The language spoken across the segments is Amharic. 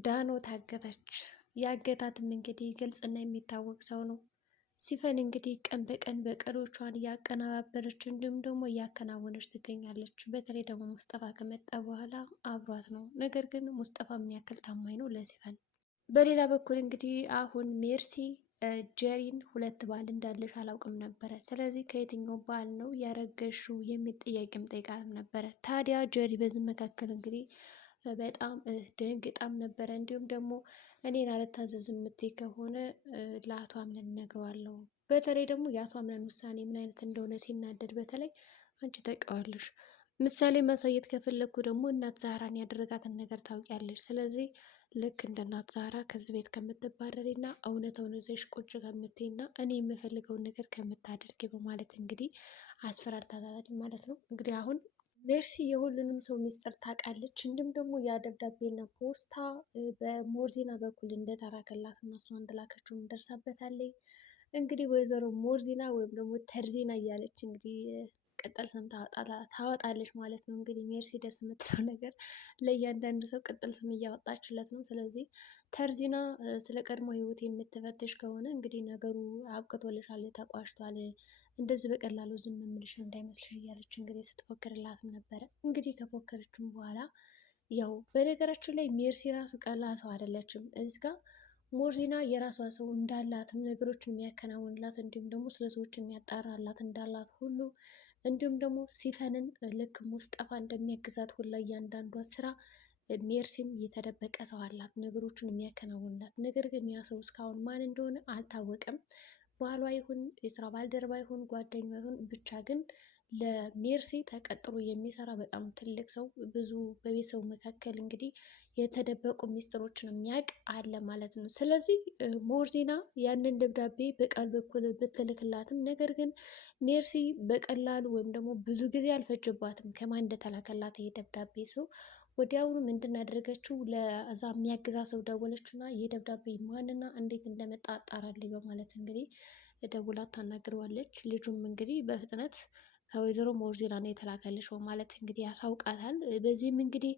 ዳኖ ታገተች። ያገታትም እንግዲህ ግልጽና የሚታወቅ ሰው ነው። ሲፈን እንግዲህ ቀን በቀን በቀሎቿን እያቀነባበረች እንዲሁም ደግሞ እያከናወነች ትገኛለች። በተለይ ደግሞ ሙስጠፋ ከመጣ በኋላ አብሯት ነው። ነገር ግን ሙስጠፋ ምን ያክል ታማኝ ነው ለሲፈን? በሌላ በኩል እንግዲህ አሁን ሜርሲ ጀሪን ሁለት ባል እንዳለሽ አላውቅም ነበረ፣ ስለዚህ ከየትኛው ባል ነው ያረገሽው የሚል ጥያቄም ጠይቃትም ነበረ። ታዲያ ጀሪ በዚህ መካከል እንግዲህ በጣም ደንግጣም ነበረ። እንዲሁም ደግሞ እኔን አልታዘዝም የምትይ ከሆነ ለአቶ አምነን እነግረዋለሁ። በተለይ ደግሞ የአቶ አምነን ውሳኔ ምን አይነት እንደሆነ ሲናደድ፣ በተለይ አንቺ ታውቂዋለሽ። ምሳሌ ማሳየት ከፈለግኩ ደግሞ እናት ዛራን ያደረጋትን ነገር ታውቂያለሽ። ስለዚህ ልክ እንደ እናት ዛራ ከዚህ ቤት ከምትባረሪ እና እውነታውን ይዘሽ ቁጭ ከምትይ እና እኔ የምፈልገውን ነገር ከምታደርጊ በማለት እንግዲህ አስፈራርታታለች ማለት ነው። እንግዲህ አሁን ሜርሲ የሁሉንም ሰው ሚስጥር ታውቃለች። እንዲሁም ደግሞ ያ ደብዳቤና ፖስታ በሞርዚና በኩል እንደተላከላት እና እሷ እንደላከችው እንደርሳበታለች። እንግዲህ ወይዘሮ ሞርዚና ወይም ደግሞ ተርዚና እያለች እንግዲህ ቅጥል ስም ታወጣለች ማለት ነው። እንግዲህ ሜርሲ ደስ የምትለው ነገር ለእያንዳንዱ ሰው ቅጥል ስም እያወጣችለት ነው። ስለዚህ ተርዚና ስለ ቀድሞ ህይወት የምትፈትሽ ከሆነ እንግዲህ ነገሩ አብቅቶልሻል፣ ተቋጭቷል፣ እንደዚህ በቀላሉ ዝም የምልሽ እንዳይመስልሽ እያለች እንግዲህ ስትፎክርላትም ነበረ። እንግዲህ ከፎከረችም በኋላ ያው በነገራችን ላይ ሜርሲ ራሱ ቀላል ሰው አይደለችም። እዚህ ጋ ሞርዚና የራሷ ሰው እንዳላትም ነገሮችን የሚያከናውንላት እንዲሁም ደግሞ ስለ ሰዎች የሚያጣራላት እንዳላት ሁሉ እንዲሁም ደግሞ ሲፈንን ልክ ሙስጠፋ እንደሚያግዛት ሁላ እያንዳንዷ ስራ ሜርሲም የተደበቀ ሰው አላት ነገሮችን የሚያከናውንላት። ነገር ግን ያ ሰው እስካሁን ማን እንደሆነ አልታወቀም። ባሏ ይሁን የስራ ባልደረባ ይሁን ጓደኛ ይሁን ብቻ ግን ለሜርሲ ተቀጥሮ የሚሰራ በጣም ትልቅ ሰው፣ ብዙ በቤተሰቡ መካከል እንግዲህ የተደበቁ ሚስጥሮችን የሚያውቅ አለ ማለት ነው። ስለዚህ ሞርዚና ያንን ደብዳቤ በቃል በኩል ብትልክላትም ነገር ግን ሜርሲ በቀላሉ ወይም ደግሞ ብዙ ጊዜ አልፈጀባትም ከማን እንደተላከላት ይሄ ደብዳቤ። ሰው ወዲያውኑ ምንድን ያደረገችው ለዛ የሚያግዛ ሰው ደወለች እና ይህ ደብዳቤ ማንና እንዴት እንደመጣ አጣራልኝ በማለት እንግዲህ ደውላ ታናግረዋለች። ልጁም እንግዲህ በፍጥነት ከወይዘሮ ሞርዚና ነው የተላከልሽ በማለት እንግዲህ ያሳውቃታል። በዚህም እንግዲህ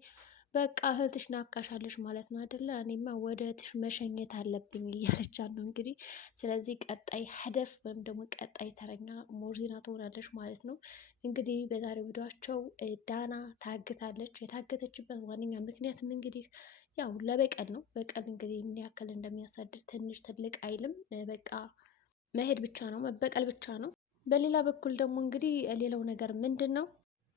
በቃ እህትሽ ናፍቃሻለሽ ማለት ነው አይደለ? እኔማ ወደ እህትሽ መሸኘት አለብኝ እያለቻት ነው እንግዲህ። ስለዚህ ቀጣይ ሀደፍ ወይም ደግሞ ቀጣይ ተረኛ ሞርዚና ትሆናለች ማለት ነው። እንግዲህ በዛሬው ቪዲዮአቸው ዳና ታግታለች። የታገተችበት ዋነኛ ምክንያትም እንግዲህ ያው ለበቀል ነው። በቀል እንግዲህ ምን ያክል እንደሚያሳድድ ትንሽ ትልቅ አይልም። በቃ መሄድ ብቻ ነው፣ መበቀል ብቻ ነው። በሌላ በኩል ደግሞ እንግዲህ ሌላው ነገር ምንድን ነው?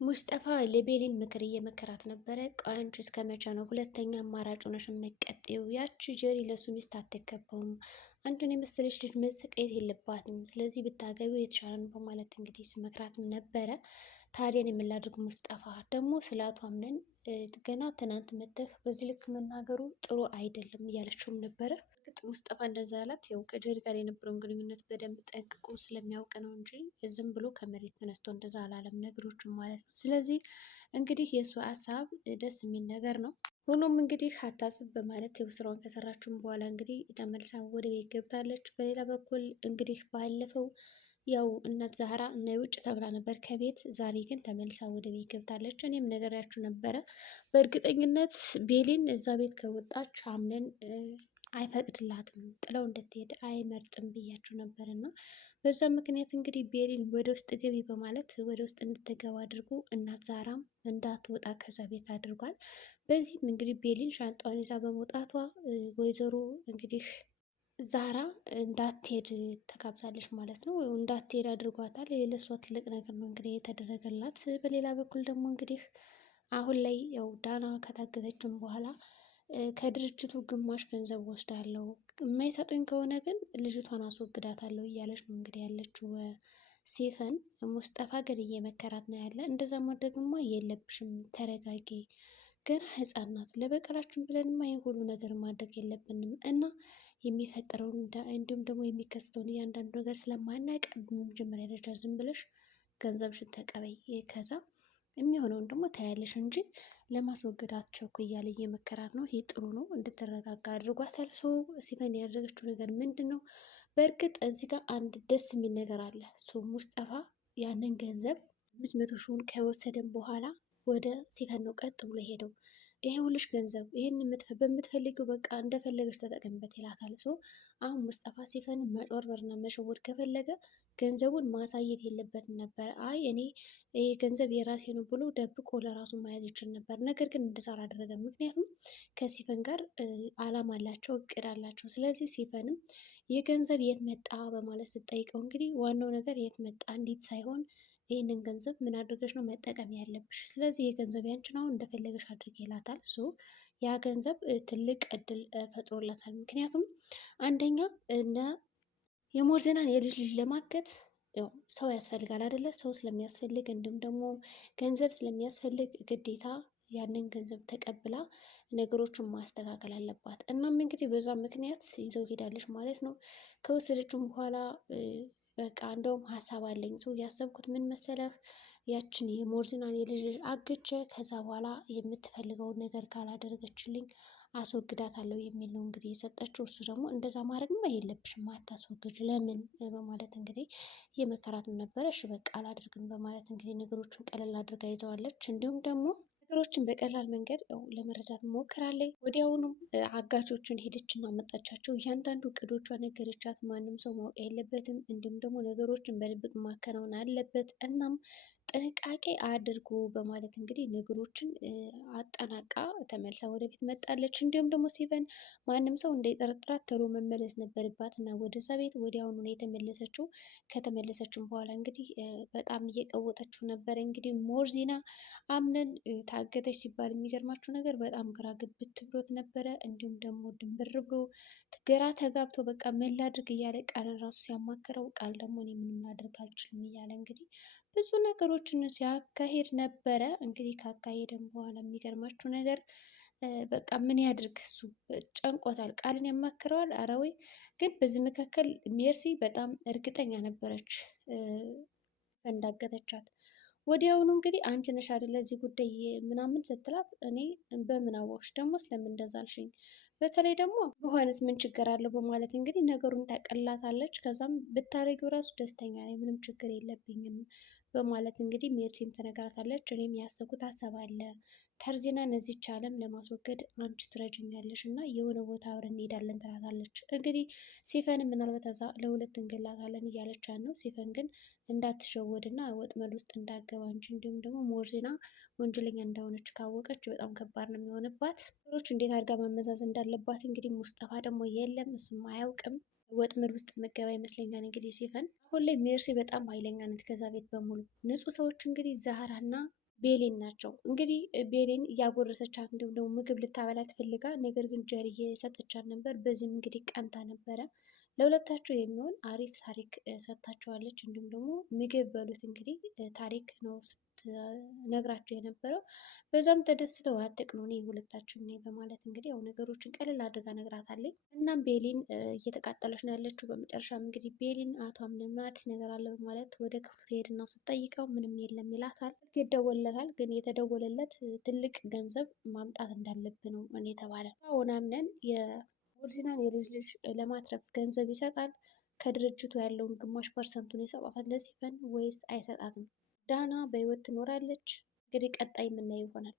ሙስጠፋ ለቤሊን ምክር እየመከራት ነበረ። ቆይ አንቺ እስከ መቼ ነው ሁለተኛ አማራጭ ሆነሽ የምትቀጥይው? ያቺ ጀሪ ለሱ ሚስት አትገባውም። አንቺን የመሰለች ልጅ መሰቃየት የለባትም። ስለዚህ ብታገቢው የተሻለ ነው በማለት እንግዲህ ስመክራትም ነበረ። ታዲያን የምላድርግ ሙስጠፋ ደግሞ ስለ አቶ አምነን ገና ትናንት መጥተህ በዚህ ልክ መናገሩ ጥሩ አይደለም እያለችውም ነበረ። እርግጥ ሙስጠፋ እንደዛ ያላት ያው ከጀሪ ጋር የነበረውን ግንኙነት በደንብ ጠንቅቆ ስለሚያውቅ ነው እንጂ ዝም ብሎ ከመሬት ተነስቶ እንደዛ አላለም ነገሮችን ማለት ነው። ስለዚህ እንግዲህ የእሱ ሀሳብ ደስ የሚል ነገር ነው። ሆኖም እንግዲህ አታስብ በማለት ያው ስራውን ከሰራችም በኋላ እንግዲህ ተመልሳ ወደ ቤት ገብታለች። በሌላ በኩል እንግዲህ ባለፈው ያው እናት ዛህራ እና የውጭ ተብላ ነበር ከቤት። ዛሬ ግን ተመልሳ ወደ ቤት ገብታለች። እኔም ነገራችሁ ነበረ በእርግጠኝነት ቤሊን እዛ ቤት ከወጣች አምነን አይፈቅድላትም፣ ጥለው እንድትሄድ አይመርጥም ብያችሁ ነበር እና በዛ ምክንያት እንግዲህ ቤሊን ወደ ውስጥ ግቢ በማለት ወደ ውስጥ እንድትገባ አድርጎ እናት ዛራም እንዳትወጣ ከዛ ቤት አድርጓል። በዚህም እንግዲህ ቤሊን ሻንጣዋን ይዛ በመውጣቷ ወይዘሮ እንግዲህ ዛራ እንዳትሄድ ተጋብዛለች ማለት ነው። እንዳትሄድ አድርጓታል። ለሷ ትልቅ ነገር ነው እንግዲህ የተደረገላት። በሌላ በኩል ደግሞ እንግዲህ አሁን ላይ ያው ዳና ከታገተችም በኋላ ከድርጅቱ ግማሽ ገንዘብ ወስዳለሁ፣ የማይሰጡኝ ከሆነ ግን ልጅቷን አስወግዳታለሁ እያለች ነው እንግዲህ ያለችው ሲፈን። ሙስጠፋ ግን እየመከራት ነው ያለ። እንደዛ ማድረግማ የለብሽም፣ ተረጋጊ፣ ገና ህፃን ናት። ለበቀላችን ብለንማ ይህ ሁሉ ነገር ማድረግ የለብንም እና የሚፈጠረውን እንዲሁም ደግሞ የሚከሰተውን እያንዳንዱ ነገር ስለማናውቅ በመጀመሪያ ደረጃ ዝም ብለሽ ገንዘብሽን ተቀበይ፣ ከዛ የሚሆነውን ደግሞ ታያለሽ እንጂ ለማስወገድ አትቸኩይ እያለ እየመከራት ነው። ይሄ ጥሩ ነው፣ እንድትረጋጋ አድርጓታል። ሰው ሲፈን ያደረገችው ነገር ምንድን ነው? በእርግጥ እዚህ ጋር አንድ ደስ የሚል ነገር አለ። ሰው ሙስጠፋ ያንን ገንዘብ 500 ሺውን ከወሰደን በኋላ ወደ ሲፈን ነው ቀጥ ብሎ ሄደው። ይሄውልሽ ገንዘብ ይህን በምትፈልጊው በቃ እንደፈለገች ተጠቀምበት ይላታል። አሁን ሙስጠፋ ሲፈን መጭበርበርና መሸወድ ከፈለገ ገንዘቡን ማሳየት የለበትም ነበር። አይ እኔ ይሄ ገንዘብ የራሴ ነው ብሎ ደብቆ ለራሱ መያዝ ይችል ነበር። ነገር ግን እንድሰራ አደረገ። ምክንያቱም ከሲፈን ጋር አላማ አላቸው፣ እቅድ አላቸው። ስለዚህ ሲፈንም የገንዘብ የት መጣ በማለት ስትጠይቀው እንግዲህ ዋናው ነገር የት መጣ እንዴት ሳይሆን ይህንን ገንዘብ ምን አድርገሽ ነው መጠቀም ያለብሽ? ስለዚህ የገንዘብ ያንቺን አሁን እንደፈለገሽ አድርግ ይላታል። ያ ገንዘብ ትልቅ እድል ፈጥሮላታል። ምክንያቱም አንደኛ እነ የሞርዜናን የልጅ ልጅ ለማገት ሰው ያስፈልጋል አይደለ? ሰው ስለሚያስፈልግ እንዲሁም ደግሞ ገንዘብ ስለሚያስፈልግ ግዴታ ያንን ገንዘብ ተቀብላ ነገሮችን ማስተካከል አለባት። እናም እንግዲህ በዛ ምክንያት ይዘው ሄዳለች ማለት ነው። ከወሰደችም በኋላ በቃ እንደውም ሀሳብ አለኝ ያሰብኩት ምን መሰለህ፣ ያችን የሞርዚናን የልጅ ልጅ አግቼ ከዛ በኋላ የምትፈልገውን ነገር ካላደረገችልኝ አስወግዳታለሁ የሚል ነው እንግዲህ የሰጠችው። እሱ ደግሞ እንደዛ ማድረግማ የለብሽም አታስወግጅ፣ ለምን በማለት እንግዲህ የመከራትም ነበረ። እሺ በቃ አላደርግም በማለት እንግዲህ ነገሮችን ቀለል አድርጋ ይዘዋለች። እንዲሁም ደግሞ ነገሮችን በቀላል መንገድ ለመረዳት ሞክራለች። ወዲያውኑም አጋቾችን ሄደችና አመጣቻቸው። እያንዳንዱ እቅዶቿ ነገረቻት። ማንም ሰው ማወቅ የለበትም፣ እንዲሁም ደግሞ ነገሮችን በድብቅ ማከናወን አለበት። እናም ጥንቃቄ አድርጉ በማለት እንግዲህ ነገሮችን አጠናቃ ተመልሳ ወደፊት መጣለች። እንዲሁም ደግሞ ሲፈን ማንም ሰው እንዳይጠረጥራት ቶሎ መመለስ ነበረባት እና ወደዛ ቤት ወዲያውኑ ነው የተመለሰችው። ከተመለሰችም በኋላ እንግዲህ በጣም እየቀወጠችው ነበረ። እንግዲህ ሞርዚና አምነን ታገተች ሲባል የሚገርማችሁ ነገር በጣም ግራ ግብት ብሎት ነበረ። እንዲሁም ደግሞ ድንብር ብሎ ግራ ተጋብቶ በቃ ምን ላድርግ እያለ ቃልን ራሱ ሲያማክረው፣ ቃል ደግሞ እኔ ምንም ላድርግ አልችልም እያለ እንግዲህ ብዙ ነገሮችን ሲያካሄድ ነበረ። እንግዲህ ካካሄደም በኋላ የሚገርማችሁ ነገር በቃ ምን ያድርግ እሱ ጨንቆታል። ቃልን ያማክረዋል። አረወይ ግን በዚህ መካከል ሜርሲ በጣም እርግጠኛ ነበረች እንዳገተቻት። ወዲያውኑ እንግዲህ አንቺ ነሽ አይደለ እዚህ ጉዳይ ምናምን ስትላት፣ እኔ በምን አወቅሽ ደግሞ ስለምን እንደዛ አልሽኝ? በተለይ ደግሞ በሆነስ ምን ችግር አለው በማለት እንግዲህ ነገሩን ታቀላታለች። ከዛም ብታደርጊው ራሱ ደስተኛ ነኝ፣ ምንም ችግር የለብኝም በማለት እንግዲህ ሜርሲም ትነግራታለች። እኔም ያሰብኩት ሀሳብ አለ፣ ተርዚናን እዚች ዓለም ለማስወገድ አንቺ ትረጅኛለሽ እና የሆነ ቦታ አብረን እንሄዳለን ትላታለች። እንግዲህ ሲፈን ምናልባት እዛ ለሁለት እንገላታለን እያለቻት ነው። ሲፈን ግን እንዳትሸወድ እና ወጥመድ ውስጥ እንዳገባ እንጂ እንዲሁም ደግሞ ሞርዚና ወንጀለኛ እንደሆነች ካወቀች በጣም ከባድ ነው የሚሆንባት። ነገሮች እንዴት አድርጋ ማመዛዘን እንዳለባት እንግዲህ ሙስጠፋ ደግሞ የለም እሱም አያውቅም። ወጥመድ ውስጥ መገባ ይመስለኛል እንግዲህ ሲፈን። አሁን ላይ ሜርሲ በጣም ኃይለኛ ናት። ከዛ ቤት በሙሉ ንጹህ ሰዎች እንግዲህ ዛህራ እና ቤሌን ናቸው። እንግዲህ ቤሌን እያጎረሰቻት እንዲሁም ደግሞ ምግብ ልታበላት ፈልጋ፣ ነገር ግን ጀሪ የሰጠቻት ነበር። በዚህም እንግዲህ ቀንታ ነበረ። ለሁለታቸው የሚሆን አሪፍ ታሪክ ሰጥታቸዋለች። እንዲሁም ደግሞ ምግብ በሉት እንግዲህ ታሪክ ነው ስትነግራቸው የነበረው። በዛም ተደስተው አትቅኑ እኔ ሁለታችሁ ነኝ በማለት እንግዲህ ያው ነገሮችን ቀለል አድርጋ ነግራታለች። እናም ቤሊን እየተቃጠለች ነው ያለችው። በመጨረሻም እንግዲህ ቤሊን አቶ አምነን አዲስ ነገር አለ በማለት ወደ ክፍሉ ትሄድና ስትጠይቀው ምንም የለም ይላታል። ይደወልለታል፣ ግን የተደወለለት ትልቅ ገንዘብ ማምጣት እንዳለብን ነው እኔ የተባለ። አሁን አምነን ሞርዚናን የልጅ ልጅ ለማትረፍ ገንዘብ ይሰጣል። ከድርጅቱ ያለውን ግማሽ ፐርሰንቱን ይሰጣታል ለሲፈን ወይስ አይሰጣትም? ዳና በህይወት ትኖራለች? እንግዲህ ቀጣይ የምናየው ይሆናል።